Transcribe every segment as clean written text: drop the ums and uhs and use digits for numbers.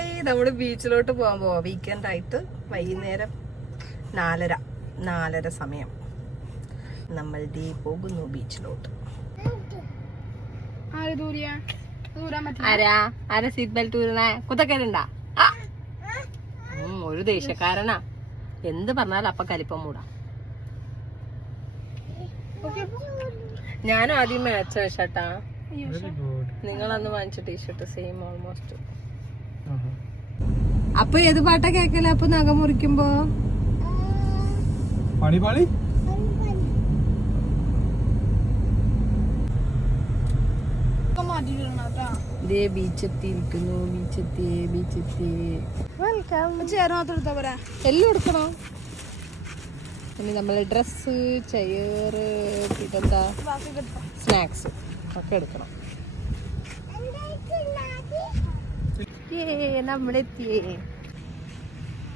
Hi, നമ്മള് ബീച്ചിലോട്ട് പോകാൻ പോവാ. വീക്കെൻഡ് ആയിട്ട് വൈകുന്നേരം 4:30 സമയം നമ്മൾ പോകുന്നു ബീച്ചിലോട്ട്. ആരാ സീറ്റ് ബെൽറ്റ് ഊരണ? കുത്തക്കേടുണ്ടാ? ഒരു ദേഷ്യക്കാരനാ. എന്ത് പറഞ്ഞാലും അപ്പൊ കലിപ്പം മൂടാ. ഞാനും ആദ്യം മാച്ച ഷർട്ടാ. നിങ്ങളന്ന് വാങ്ങിച്ച ടീഷർട്ട് സെയിം ഓൾമോസ്റ്റ്. അപ്പൊ ഏത് പാട്ടാ കേക്കല? അപ്പൊ നഖം മുറിക്കുമ്പോ ബീച്ചെത്തിയിരിക്കുന്നു. ബീച്ചെത്തി എല്ലാം എടുക്കണോ? ഇനി നമ്മള് ഡ്രസ്സ്, ചെയറ്, പിന്നെന്താ സ്നാക്സ് ഒക്കെ എടുക്കണം. നമ്മളെത്തിയേ.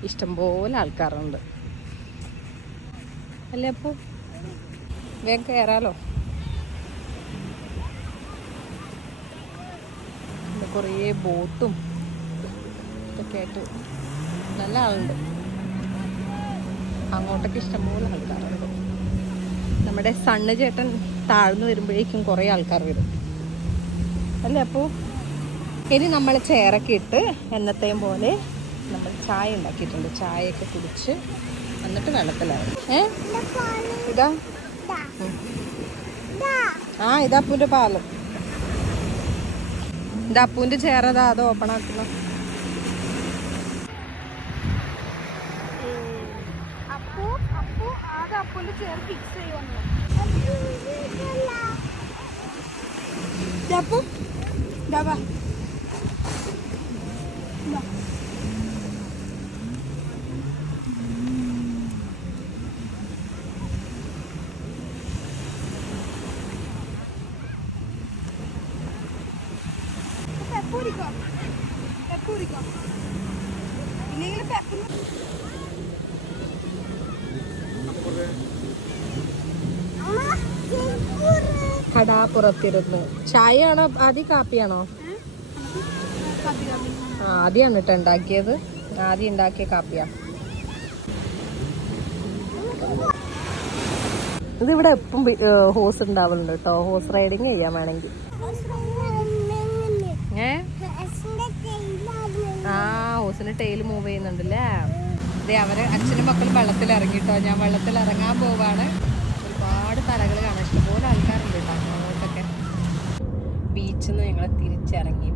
ഇഷ്ടംപോലെ ആൾക്കാരുണ്ട് അല്ലേ? അപ്പൊ വേഗം കയറാലോ. കുറേ ബോട്ടും ഇതൊക്കെ ആയിട്ട് നല്ല ആളുണ്ട്. അങ്ങോട്ടൊക്കെ ഇഷ്ടംപോലെ ആൾക്കാരുണ്ട്. നമ്മുടെ സണ്ണ് ചേട്ടൻ താഴ്ന്നു വരുമ്പോഴേക്കും കുറേ ആൾക്കാർ വരും അല്ലേ? അപ്പോൾ ഇനി നമ്മൾ ചെയറൊക്കെ ഇട്ട് എന്നത്തെയും പോലെ നമ്മൾ ചായ ഉണ്ടാക്കിയിട്ടുണ്ട്. ചായയൊക്കെ കുടിച്ച് എന്നിട്ട് വെള്ളത്തിലാവും. ഇതാ ഇതാ അപ്പൂൻ്റെ പാലം. ഇത് അപ്പൂൻ്റെ ചെയറതാ, അത് ഓപ്പൺ ആക്കുന്നു. കടാപ്പുറത്തിരുന്ന് ചായയാണോ ആദ്യം കാപ്പിയാണോ? ആദ്യമാണ് കേട്ടോ ഉണ്ടാക്കിയത്. ആദ്യം ഉണ്ടാക്കിയ കാപ്പിയാ. ഇതിവിടെ എപ്പം ഹോസ് ഉണ്ടാവുന്നുണ്ട് കേട്ടോ. ഹോസ് റൈഡിങ് ചെയ്യാൻ വേണമെങ്കിൽ. ഹോസിന് ടെയിൽ മൂവ് ചെയ്യുന്നുണ്ടല്ലേ. അതെ, അവര് അച്ഛനും മക്കളും വെള്ളത്തിൽ ഇറങ്ങിട്ടോ. ഞാൻ വെള്ളത്തിൽ ഇറങ്ങാൻ പോവാണ്. ഒരുപാട് തലകൾ കാണാൻ ഇഷ്ടംപോലെ ആൾക്കാരുണ്ട് കേട്ടോ അങ്ങോട്ടൊക്കെ. ബീച്ചിൽ നിന്ന് ഞങ്ങൾ തിരിച്ചിറങ്ങി